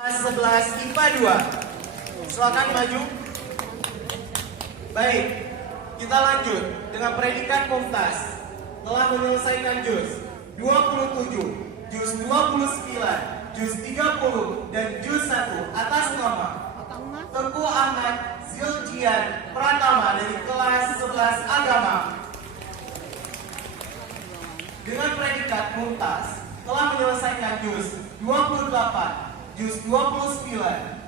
11 IPA 2. Silakan maju. Baik, kita lanjut dengan predikat Mumtaz. Telah menyelesaikan juz 27, juz 29, juz 30 dan juz 1 atas nama Teguh Ahmad Ziljian Pratama dari kelas 11 Agama. Dengan predikat Mumtaz telah menyelesaikan juz 28, juz 29,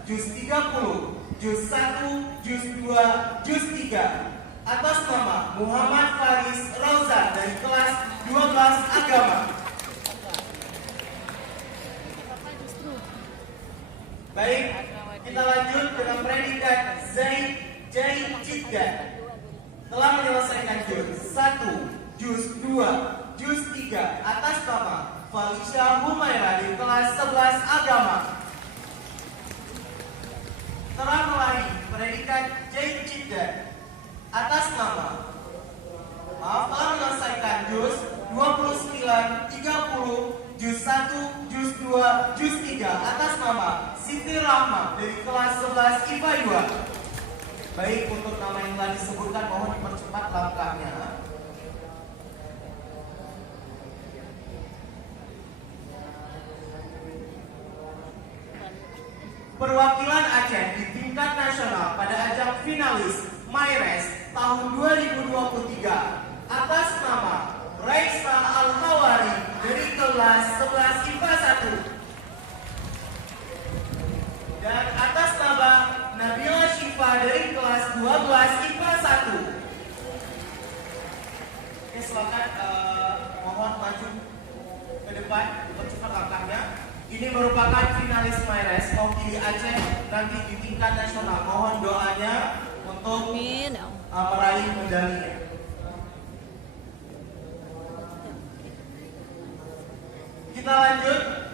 juz 30, juz 1, juz 2, juz 3 atas nama Muhammad Faris Rauzan dari kelas 12 Agama. Baik, kita lanjut dengan predikat Zaid Jai Jiddan. Telah menyelesaikan juz 1, juz 2, juz 3 atas nama Falisha Humaira di kelas 11 Agama. Telah meraih predikat Jai Jiddan atas nama telah menyelesaikan juz 29, 30, juz 1, juz 2, juz 3 atas nama Siti Rahma dari kelas 11 IPA 2. Baik, untuk nama yang telah disebutkan mohon dipercepat langkahnya. Perwakilan Aceh di tingkat nasional pada ajang finalis Maires tahun 2023 atas nama Raisa Al-Hawari dari kelas 11 IPA 1 dan atas nama Nabila Syifa dari kelas 12 IPA 1. Oke, silakan mohon maju ke depan, percepat langkahnya. Ini merupakan finalis Maires mewakili Aceh nanti di tingkat nasional. Mohon doanya untuk meraih medalinya. Kita lanjut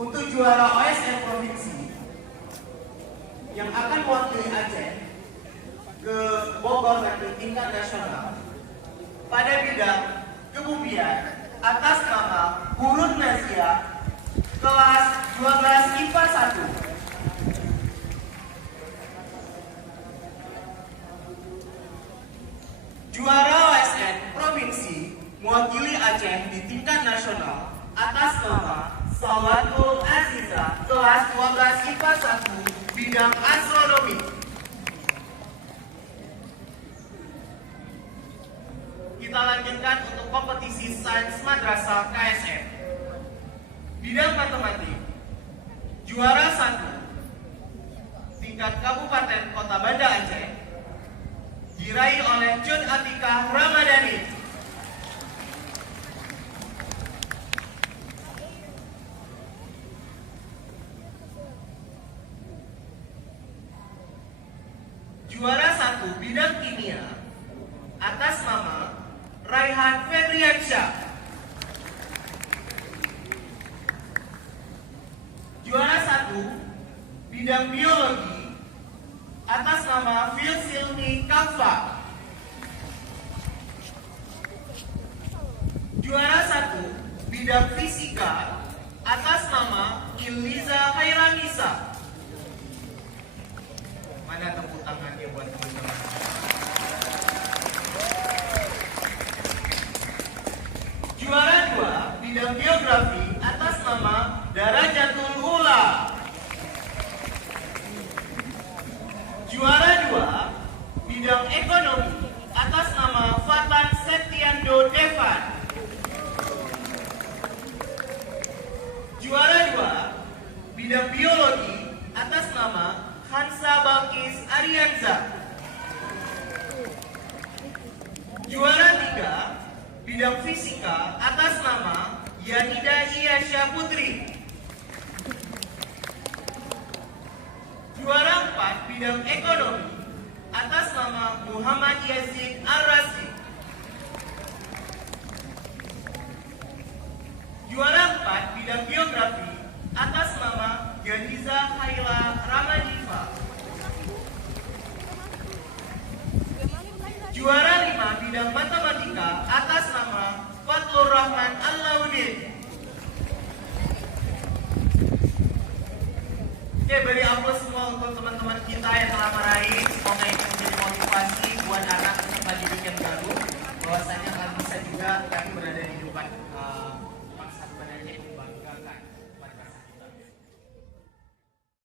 untuk juara OSN provinsi yang akan mewakili Aceh ke Bogor nanti tingkat nasional pada bidang kebumian atas nama Hurun Nazia kelas 12 IPA 1. Juara OSN provinsi mewakili Aceh di tingkat nasional atas nama Sawatul Aziza kelas 12 IPA 1 bidang astronomi. Kita lanjutkan untuk kompetisi sains madrasah KSM. Bidang matematik, juara 1 tingkat Kabupaten Kota Banda Aceh diraih oleh Jun Atikah Ramadhani. Juara 1 bidang kimia atas nama Raihan Febriansyah. Juara 1 bidang biologi atas nama Filsilmi Kafa. Juara 1 bidang fisika atas nama Iliza Khairanisa. Mana tepuk tangannya buat teman-teman? Juara 2 bidang geografi atas nama Darajatul Ula. Juara 2 bidang ekonomi atas nama Fatan Setiando Devan. Juara 2 bidang biologi atas nama Hansa Balkis Arianza. Juara 3 bidang fisika atas nama Yanida Iyasya Putri. Juara 4 bidang ekonomi atas nama Muhammad Yazid Ar-Razi. Juara 4 bidang geografi atas nama Ganiza Khaila Ramadifa. Juara 5 bidang matematika atas nama Fathur Rahman Al-Laudin. Oke, beri aplaus semua untuk teman-teman kita yang telah